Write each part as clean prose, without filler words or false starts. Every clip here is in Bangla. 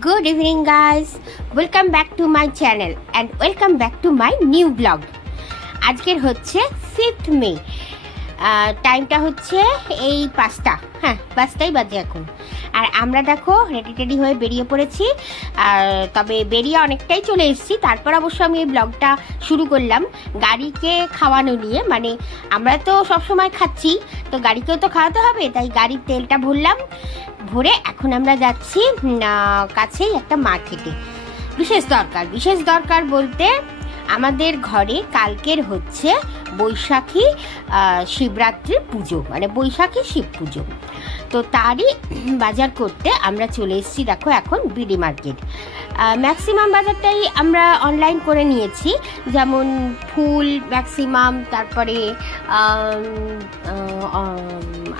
Good evening guys, welcome back to my channel and welcome back to my new vlog. আজকের হচ্ছে 5th মে, টাইমটা হচ্ছে এই 5টা, হ্যাঁ 5টাই বাজে এখন। আর আমরা দেখো রেডি হয়ে বেরিয়ে পড়েছি, তবে বেরিয়ে অনেকটাই চলে এসেছি। তারপর অবশ্য আমি এই ব্লগটা শুরু করলাম গাড়িকে খাওয়ানো নিয়ে, মানে আমরা তো সবসময় খাচ্ছি, তো গাড়িকেও তো খাওয়াতে হবে, তাই গাড়ির তেলটা ভরলাম। ভরে এখন আমরা যাচ্ছি কাছেই একটা মার্কেটে। বিশেষ দরকার বলতে আমাদের ঘরে কালকের হচ্ছে বৈশাখী শিবরাত্রির পুজো, মানে বৈশাখী শিব পুজো। তো তারই বাজার করতে আমরা চলে এসেছি। দেখো এখন বিডি মার্কেট। ম্যাক্সিমাম বাজারটাই আমরা অনলাইন করে নিয়েছি, যেমন ফুল ম্যাক্সিমাম, তারপরে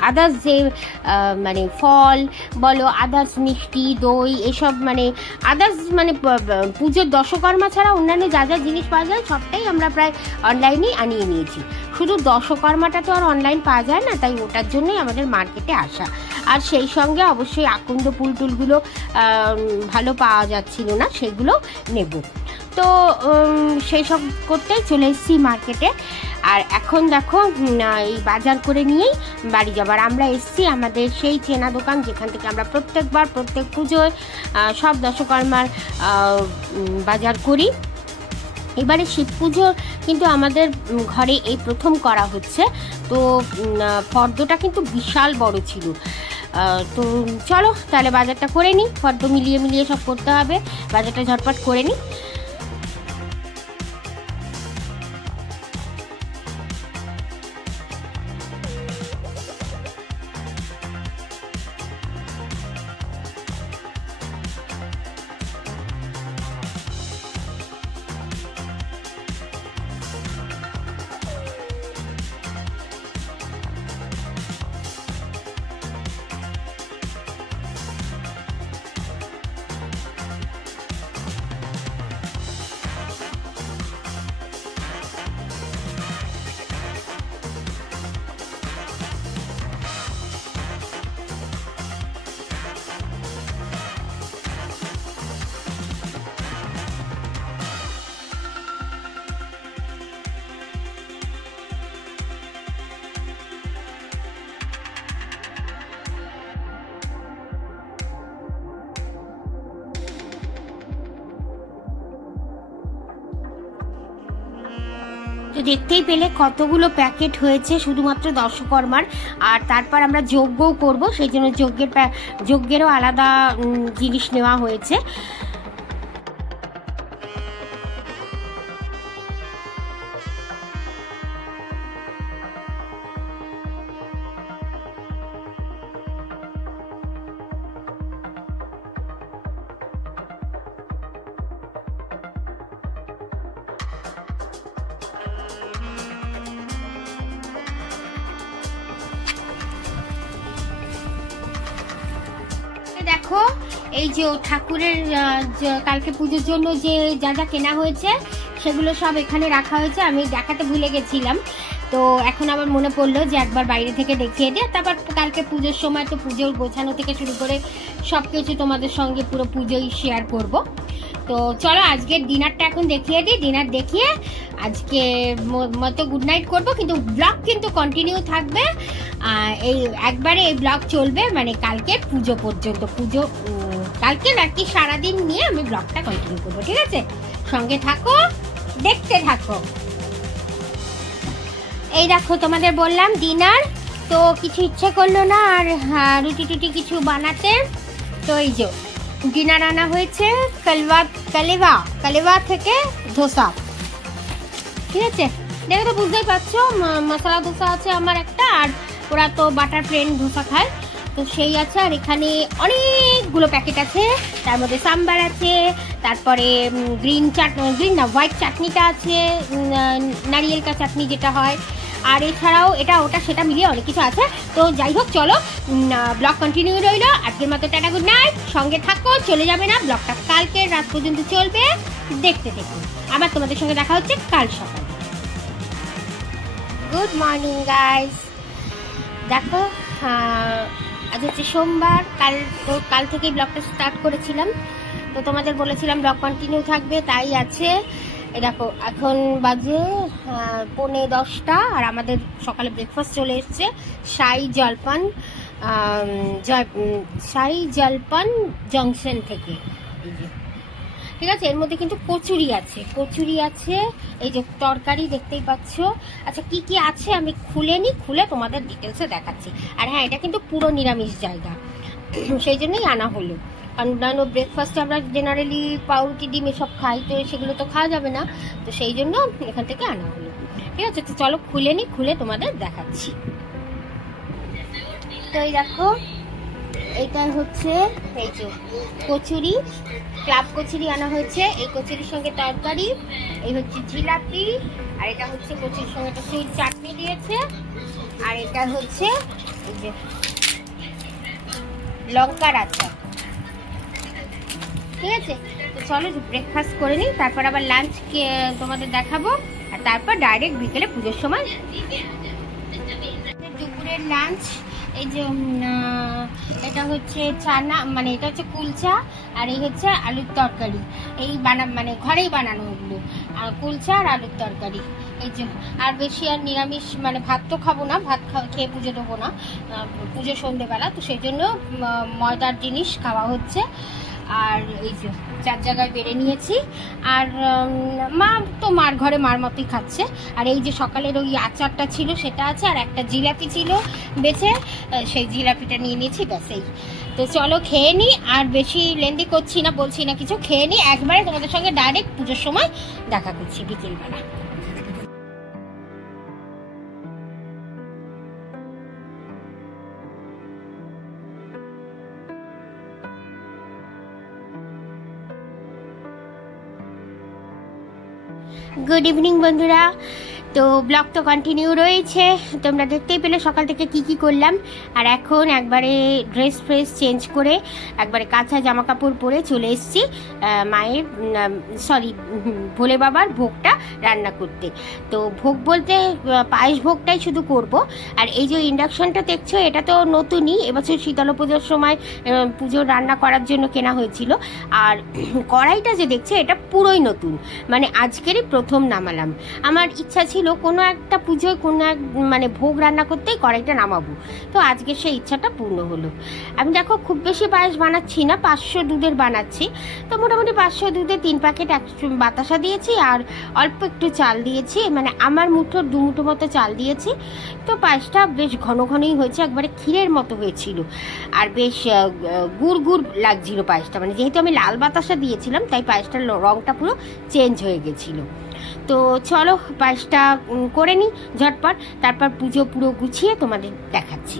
আদার্স যে মানে ফল বলো, আদার্স মিষ্টি দই এসব, মানে আদার্স মানে পুজোর দশকর্মা ছাড়া অন্যান্য যা যা জিনিস পাওয়া যায় সবটাই আমরা প্রায় অনলাইনেই আনিয়ে নিয়েছি। শুধু দশকর্মাটা তো আর অনলাইন পাওয়া যায় না, তাই ওটার জন্যই আমাদের মার্কেটে আসা। আর সেই সঙ্গে অবশ্যই আকন্দ ফুল টুলগুলো ভালো পাওয়া যাচ্ছিল না, সেগুলো নেব। তো সেই সব করতেই চলে এসেছি মার্কেটে। আর এখন দেখো এই বাজার করে নিয়েই বাড়ি যাবার। আমরা এসেছি আমাদের সেই চেনা দোকান, যেখান থেকে আমরা প্রত্যেক পুজোয় সব দশকর্মার বাজার করি। এবারে শিব পুজো কিন্তু আমাদের ঘরে এই প্রথম করা হচ্ছে, তো ফর্দটা কিন্তু বিশাল বড় ছিল। তো চলো তাহলে বাজারটা করে নিই, ফর্দ মিলিয়ে সব করতে হবে, বাজারটা ঝটপট করে নিই। তো দেখতেই পেলে কতগুলো প্যাকেট হয়েছে শুধুমাত্র দশকর্মার। আর তারপর আমরা যজ্ঞও করব, সেই জন্য যজ্ঞেরও আলাদা জিনিস নেওয়া হয়েছে। দেখো এই যে ঠাকুরের কালকে পুজোর জন্য যে যা যা কেনা হয়েছে সেগুলো সব এখানে রাখা হয়েছে। আমি দেখাতে ভুলে গেছিলাম, তো এখন আবার মনে পড়লো যে একবার বাইরে থেকে দেখিয়ে দিয়ে, তারপর কালকে পুজোর সময় তো পুজোর গোছানো থেকে শুরু করে সব কিছু তোমাদের সঙ্গে পুরো পুজোই শেয়ার করব। তো চলো আজকের ডিনারটা এখন দেখিয়ে দিই। ডিনার দেখিয়ে আজকে মতো গুড নাইট করবো, কিন্তু ব্লগ কিন্তু কন্টিনিউ থাকবে। এই একবারে এই ব্লগ চলবে মানে কালকে পুজো পর্যন্ত, পুজো কালকে নাকি সারাদিন নিয়ে আমি ব্লগটা কন্টিনিউ করবো, ঠিক আছে? সঙ্গে থাকো, দেখতে থাকো। এই দেখো তোমাদের বললাম ডিনার, তো কিছু ইচ্ছে করলো না আর রুটি টুটি কিছু বানাতে, তো এই যে ডিনার আনা হয়েছে কালেবা থেকে ধোসা, ঠিক আছে? দেখো তো বুঝতেই পারছো, মশলা ধোসা আছে আমার একটা, আর ওরা তো বাটার প্লেন ধোসা খায়, তো সেই আছে। আর এখানে অনেকগুলো প্যাকেট আছে, তার মধ্যে সাম্বার আছে, তারপরে হোয়াইট চাটনিটা আছে, নারিয়েল কা চাটনি যেটা হয়, আর এছাড়াও এটা ওটা সেটা মিলিয়ে অনেক কিছু আছে। তো যাই হোক চলো ব্লগ কন্টিনিউ রইলো। আজকের মতো টাটা, গুড নাইট। সঙ্গে থাকো, চলে যাবে না, ব্লগটা কালকে রাত পর্যন্ত চলবে, দেখতে দেখুন। আবার তোমাদের সঙ্গে দেখা হচ্ছে কাল সকালে। Good morning guys. দেখো আজ হচ্ছে সোমবার, কাল থেকেই ব্লগটা স্টার্ট করেছিলাম। তো তোমাদের বলেছিলাম ব্লগ কন্টিনিউ থাকবে, তাই আছে। দেখো এখন বাজে 9:45 আর আমাদের সকালে ব্রেকফাস্ট চলে এসছে সাই জলপান সাই জলপান জংশন থেকে। এই যে ঠিক আছে, এর মধ্যে কিন্তু কচুরি আছে, এই যে তরকারি দেখতেই পাচ্ছ। আচ্ছা কি কি আছে আমি খুলে তোমাদের ডিটেলসে দেখাচ্ছি। আর হ্যাঁ, এটা কিন্তু পুরো নিরামিষ জায়গা, সেই জন্যই আনা হলো। অন্যান্য ব্রেকফাস্টে আমরা জেনারেলি পাউরুটি ডিম এসব খাই, তো সেগুলো তো খাওয়া যাবে না, তো সেই জন্য এখান থেকে আনা হলো। ঠিক আছে, তো চলো খুলে তোমাদের দেখাচ্ছি। তো এই দেখো, এটা হচ্ছে এই যে কচুরি, ক্লাব কচুরি আনা হয়েছে। এই কচুরির সঙ্গে তরকারি, এই হচ্ছে জিলাপি, আর এটা হচ্ছে কচুরির সঙ্গে একটা সুইট চাটনি দিয়েছে, আর এটা হচ্ছে এই যে লঙ্কার আচার। ঠিক আছে, তো চলো ব্রেকফাস্ট করে নিই, তারপর আবার লাঞ্চ তোমাদের দেখাবো, আর তারপর ডাইরেক্ট বিকেলে পুজোর সময়। দুপুরের লাঞ্চ এই যে এটা হচ্ছে চানা, মানে এটা হচ্ছে কুলচা, আর এই হচ্ছে আলুর তরকারি। এই মানে ঘরেই বানানো ওগুলো, আর কুলচা আর আলুর তরকারি। এই যে আর বেশি আর নিরামিষ মানে ভাত তো খাবো না, ভাত খেয়ে পুজো দেবো না, পুজো সন্ধ্যেবেলা, তো সেই জন্য ময়দার জিনিস খাওয়া হচ্ছে। আর এই যে 4 জায়গায় বেড়ে নিয়েছি, আর মা তো মার ঘরে মার মতোই খাচ্ছে। আর এই যে সকালের ওই আচারটা ছিল সেটা আছে, আর একটা জিলাপি ছিল বেছে, সেই জিলাপিটা নিয়ে নিয়েছি, ব্যাস এই। তো চলো খেয়ে নিই, আর বেশি লেন্দি করছি না, বলছি না কিছু, খেয়ে নিই একবারে, তোমাদের সঙ্গে ডাইরেক্ট পুজোর সময় দেখা করছি বিকেলবেলা। গুড ইভিনিং বন্ধুরা, তো ব্লগ তো কন্টিনিউ রয়েছে, তোমরা দেখতেই পেলে সকাল থেকে কি কি করলাম। আর এখন একবারে ড্রেস ফ্রেস চেঞ্জ করে একবারে কাঁচা জামা কাপড় পরে চলে এসেছি মায়ের ভোলে বাবার ভোগটা রান্না করতে। তো ভোগ বলতে পায়েস ভোগটাই শুধু করব। আর এই যে ইন্ডাকশনটা দেখছো, এটা তো নতুনই, এবছর শীতলা পুজোর সময় পুজোর রান্না করার জন্য কেনা হয়েছিল। আর কড়াইটা যে দেখছো, এটা পুরোই নতুন, মানে আজকেরই প্রথম নামালাম। আমার ইচ্ছা ছিল কোনো একটা পুজোয় কোনো এক মানে ভোগ রান্না করতেই কড়াইটা নামাবো, তো আজকে সেই ইচ্ছাটা পূর্ণ হলো। আমি দেখো খুব বেশি পায়েস বানাচ্ছি না, 500 দুধের বানাচ্ছি। তো মোটামুটি 500 দুধে 3 প্যাকেট বাতাসা দিয়েছি, আর অল্প একটু চাল দিয়েছি, মানে আমার মুঠোর 2 মুঠো মতো চাল দিয়েছি। তো পায়েসটা বেশ ঘন ঘনই হয়েছে, একবারে ক্ষীরের মতো হয়েছিল, আর বেশ গুড় গুড় লাগছিল পায়েসটা। মানে যেহেতু আমি লাল বাতাসা দিয়েছিলাম, তাই পায়েসটার রঙটা পুরো চেঞ্জ হয়ে গেছিলো। তো চলো পায়েসটা করে নিই ঝটপট, তারপর পুজো পুরো গুছিয়ে তোমাদের দেখাচ্ছি।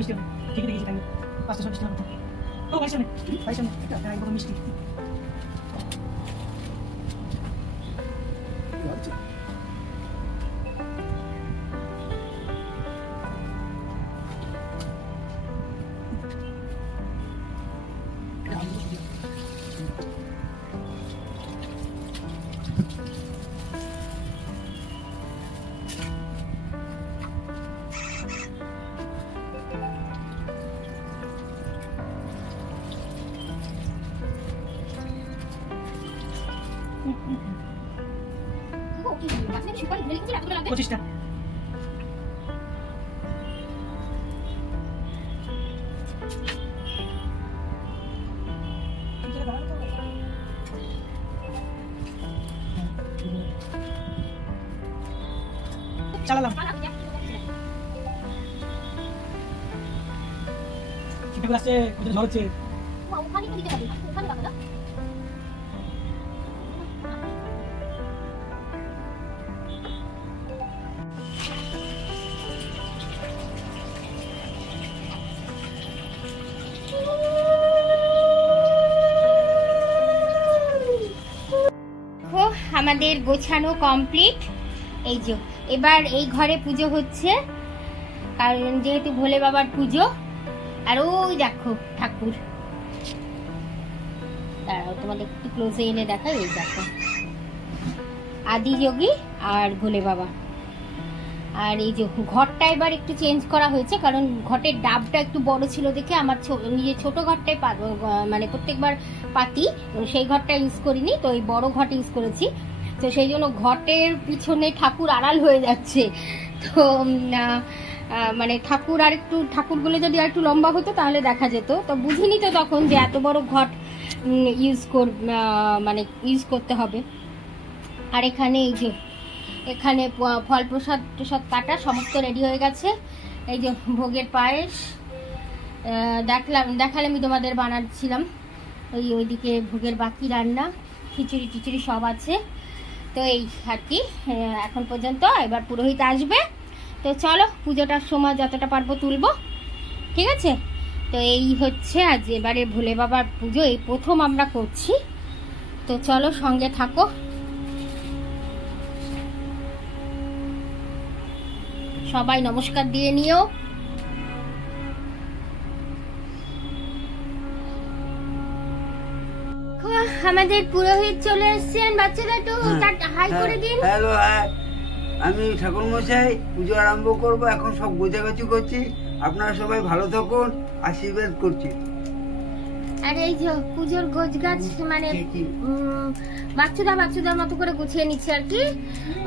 মিষ্টি হবে ঠিক দেখেছি তাই 500 মিষ্টি হবে ও ভাই শুনে এটা বড় মিষ্টি পঁচিশটা চালালাম ছিটে আসছে ঝড় হচ্ছে আমাদের গোছানো কমপ্লিট। এই যে এবার এই ঘরে পুজো হচ্ছে, কারণ যেহেতু ভোলে বাবার পুজো। আর ওই দেখো ঠাকুর, দাঁড়াও তোমাদের একটু ক্লোজে এনে দেখাই। এই দেখো আদিযোগী আর ভোলে বাবা। আর এই যে ঘরটা এবার একটু চেঞ্জ করা হয়েছে, কারণ ঘটের ডাবটা একটু বড় ছিল দেখে আমার নিজের ছোট ঘরটাই মানে প্রত্যেকবার পাতি, সেই ঘরটা ইউজ করিনি, তো এই বড় ঘট ইউজ করেছি। তো সেই জন্য ঘটের পিছনে ঠাকুর আড়াল হয়ে যাচ্ছে। তো মানে ঠাকুর আর একটু, ঠাকুরগুলো যদি আর একটু লম্বা হতো তাহলে দেখা যেত। তো বুঝিনি তো তখন যে এত বড় ঘট মানে ইউজ করতে হবে। আর এখানে এই যে এখানে ফল প্রসাদ কাটা সমস্ত রেডি হয়ে গেছে। এই যে ভোগের পায়েস দেখালাম তোমাদের বানাচ্ছিলাম। ওইদিকে ভোগের বাকি রান্না, খিচুড়ি টিচুড়ি সব আছে। তো এই আর কি এখন পর্যন্ত। এবার পুরোহিত আসবে, তো চলো পুজোটার সময় যতটা পারবো তুলবো, ঠিক আছে? তো এই হচ্ছে আজ এবারে ভোলে বাবার পুজো, এই প্রথম আমরা করছি। তো চলো সঙ্গে থাকো। সবাই নমস্কার দিয়ে নিও। আমাদের পুরোহিত চলে এসেছেন, বাচ্চারা তো হাই করে দিন। হ্যালো, আমি ঠাকুর মশাই পুজো আরম্ভ করব, এখন সব গোছাগুছি করছি। আপনারা সবাই ভালো থাকুন, আশীর্বাদ করছি। আর এই যে পুজোর গোছ গাছ মানে বাচ্চাদার মতো করে গুছিয়ে নিচ্ছে আর কি।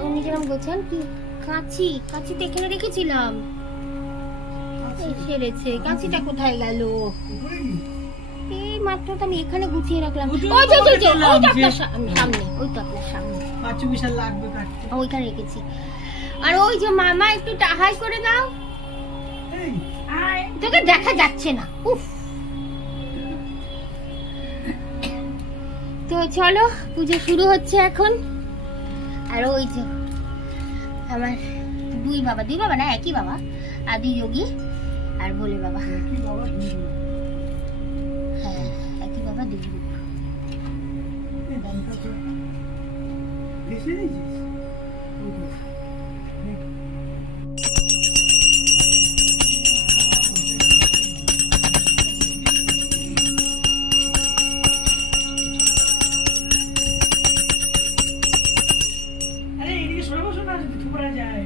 উনি যেরকম গোছান কি কাঁচি তো এখানে রেখেছিলাম, সেরেছে। কাঁচিটা কোথায় গেল? এই মাত্র তো আমি এখানে গুছিয়ে রাখলাম। সামনে ওই তো আপনার সামনে ওইখানে রেখেছি। আর ওই যে মামা একটু হাই করে দাও, তোকে দেখা যাচ্ছে না। উফ, তো চলো পুজো শুরু হচ্ছে এখন। আর ওই যে আমার দুই বাবা না, একই বাবা, আদিযোগী আর ভোলে বাবা। হ্যাঁ, একই বাবা দুই রূপ। যায়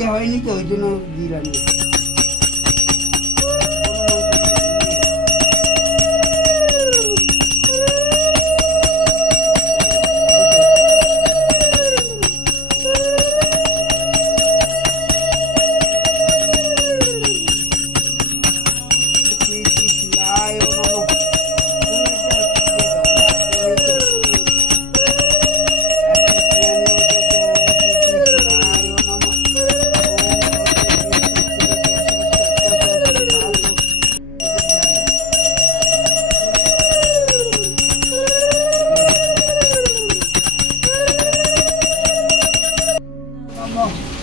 দিতে হয়নি তো ওই জন্য দিলাম।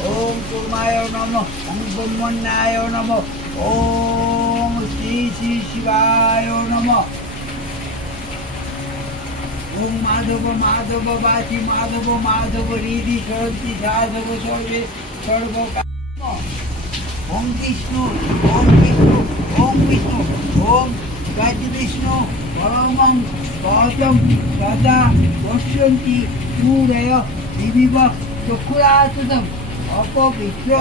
ओम कुर्माय नमः, ओम ब्रह्मण्याय नमः, ओम श्री श्री शिवाय नमः, ओम माधव माधव वासी माधव माधव रिधि सरंति साधव सर्वे सर्व ओम विष्णु ओम विष्णु ओम विष्णु ओम गज विष्णु परमं गौतम सदा पश्यन्ति सूरय दिविव चक्षुरातुदम अपवित्र।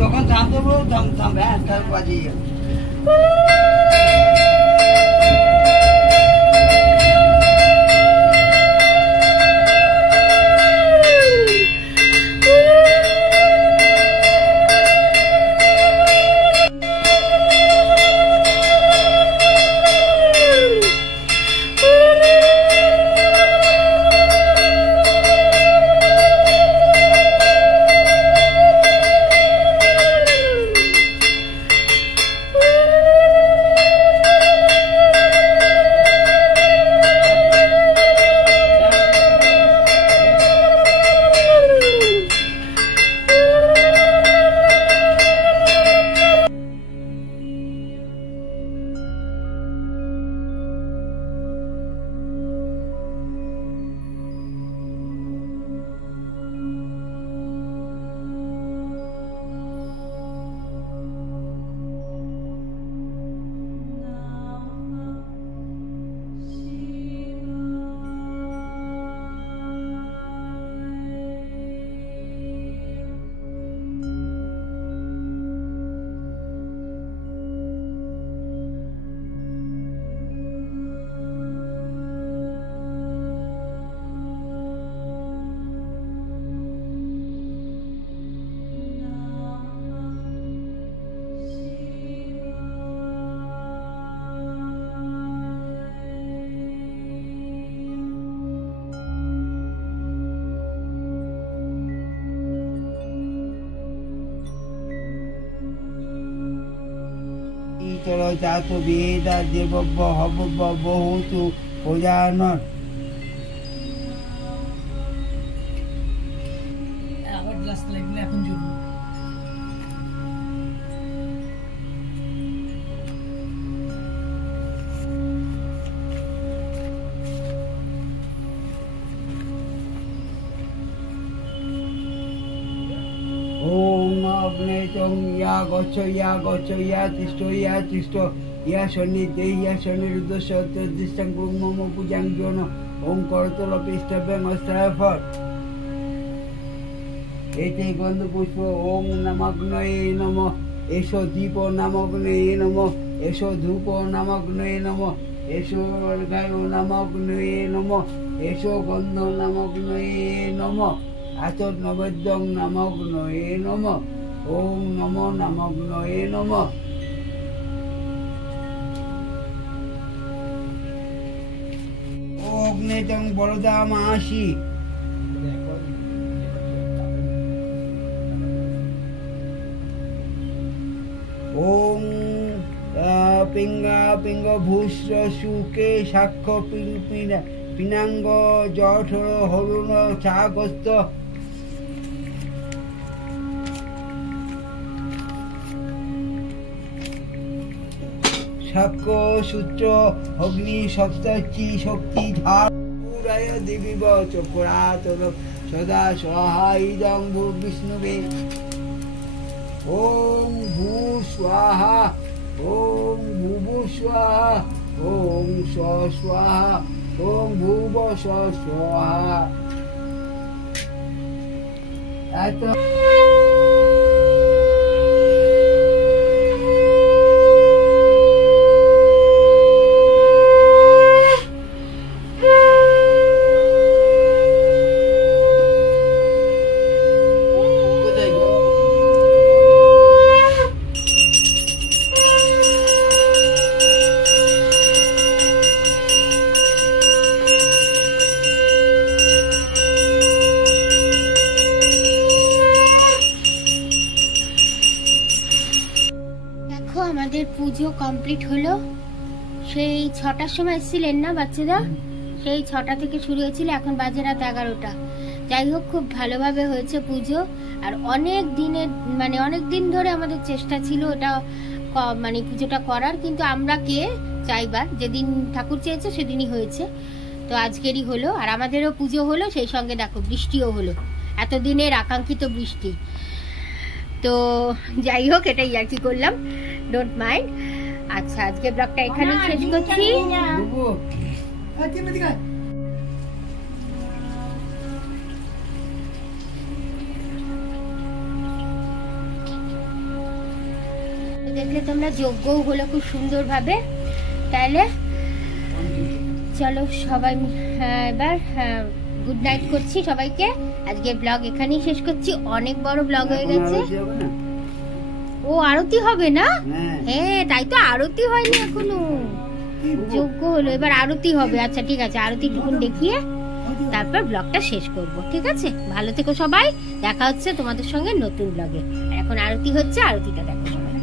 যখন থামতে বলবো থামবে, হ্যাঁ তার বাজিয়ে যাবে। जातो वेदा देवव्य हवव्य बहुतु प्रजानन। আবার গ্লাস লাগলে এখন জন্য ओम अग्ने चं या गच्छ या तिष्ठ या तिष्ठ या सन्निधे या सन्निरुद्धस्य तद्दिष्टं मम पूजां जन ओम करतल पृष्ठभ्यं हस्ताय फल एते गन्ध पुष्प ओम नमग्नये नमः एषो दीप नमग्नये नमः एषो धूप नमग्नये नमः एषो अर्घ्य नमग्नये नमः एषो गन्ध नमग्नये नमः आचर नैवेद्यं नमग्नये नमः ओम नमो नमग्नये नमः। अग्नेतं वरदामासि ओम पिंगा पिंग भूष्र सुके साक्ष पिनांग जठर हरुण चागस्त साक्ष सूत्र अग्नि सप्तची शक्ति धार देवीव चक्रातन सदा स्वाहा इदं विष्णुवे ओम भू स्वाहा ओम भूभु स्वाहा ওম স্বাহা, ওম ভুব স্বাহা। এত আমাদের পুজো কমপ্লিট হলো। সেই 6টার সময় এসেছিলেন না বাচ্চারা, সেই 6টা থেকে শুরু হয়েছিল, এখন বাজে রাত 11টা। যাই হোক, খুব ভালোভাবে হয়েছে পুজো। আর অনেক দিন ধরে আমাদের চেষ্টা ছিল এটা মানে পুজোটা করার, কিন্তু আমরা কে চাইবার, যেদিন ঠাকুর চেয়েছে সেদিনই হয়েছে। তো আজকেরই হলো, আর আমাদেরও পুজো হলো, সেই সঙ্গে দেখো বৃষ্টিও হলো, এতদিনের আকাঙ্ক্ষিত বৃষ্টি। তো যাই হোক, এটাই আর কি করলাম, ডোন্ট মাইন্ড। আচ্ছা, আজকে ব্লগটা এখানে শেষ করছি। দেখলে তোমরা, যজ্ঞও হলো খুব সুন্দর ভাবে। তাহলে চলো সবাই এবার গুড নাইট করছি সবাইকে। আজকে ব্লগ এখানেই শেষ করছি, অনেক বড় ব্লগ হয়ে গেছে। ও আরতি হবে না? হ্যাঁ, তাই তো, আরতি হয়নি এখনো, যজ্ঞ হলো, এবার আরতি হবে। আচ্ছা ঠিক আছে, আরতি টুকুন দেখিয়ে তারপর ব্লগটা শেষ করব। ঠিক আছে, ভালো থেকো সবাই, দেখা হচ্ছে তোমাদের সঙ্গে নতুন ব্লগে। এখন আরতি হচ্ছে, আরতিটা দেখো সবাই।